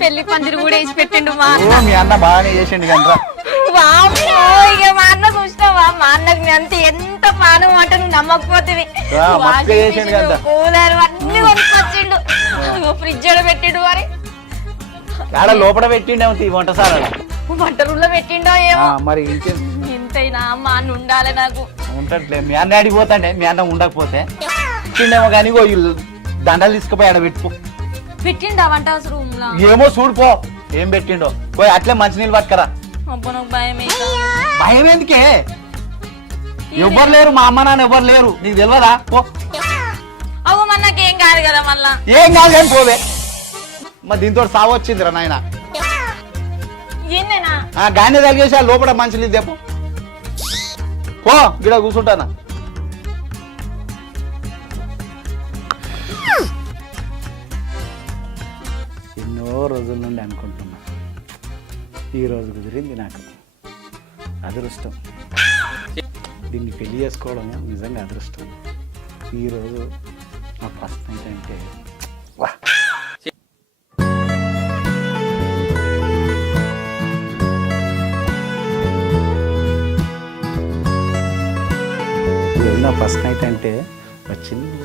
పెళ్ళి పందిరి కూడా వేసి పెట్టిండు మా మీ అన్న బాగానే చేసిండు వామ్మో, ఇక మా అన్న చూసినావా? మా అన్నకు నేను అంత ఎంత పానం అంట నువ్వు కదా. కూలర్ అన్ని కొనుక్కొచ్చిండు. ఫ్రిడ్జ్ పెట్టిండు మరి. ఆడ లోపల పెట్టిండేమో తీ వంట సార్ వంట రూమ్లో పెట్టిండో ఏమో. మరి ఎంతైనా మా అన్న ఉండాలి నాకు. ఉంటట్లే. మీ అన్న ఆడికి పోతాండే. మీ అన్న ఉండకపోతే. తిండేమో కానీ దండలు తీసుకుపోయి ఆడ పెట్టుకో. పెట్టిండా వంట రూమ్లో ఏమో చూడుపో ఏం పెట్టిండో. పోయి అట్లే మంచినీళ్ళు పట్టుకరా. అబ్బా నాకు భయం భయం ఎందుకే? ఎవ్వరు లేరు మా అమ్మ నాన్న ఎవ్వరు లేరు. నీకు తెలియదా పో. అవ్వ మన నాకేం కాదు కదా మళ్ళా? ఏం కాదు ఏం పోవే. మరి దీంతో సావు వచ్చిందిరా నాయన. గానే ఆ లోపల మంచినీళ్ళు తెపో పో గిడ కూర్చుంటానా? ఎన్నో రోజుల నుండి అనుకుంటున్నా. ఈ రోజు కుదిరింది నాకు. అదృష్టం. దీన్ని పెళ్ళి చేసుకోవడం నిజంగా అదృష్టం. ఈరోజు నా ఫస్ట్ ఏంటంటే వా. నా ఫస్ట్ నైట్ అంటే వచ్చింది.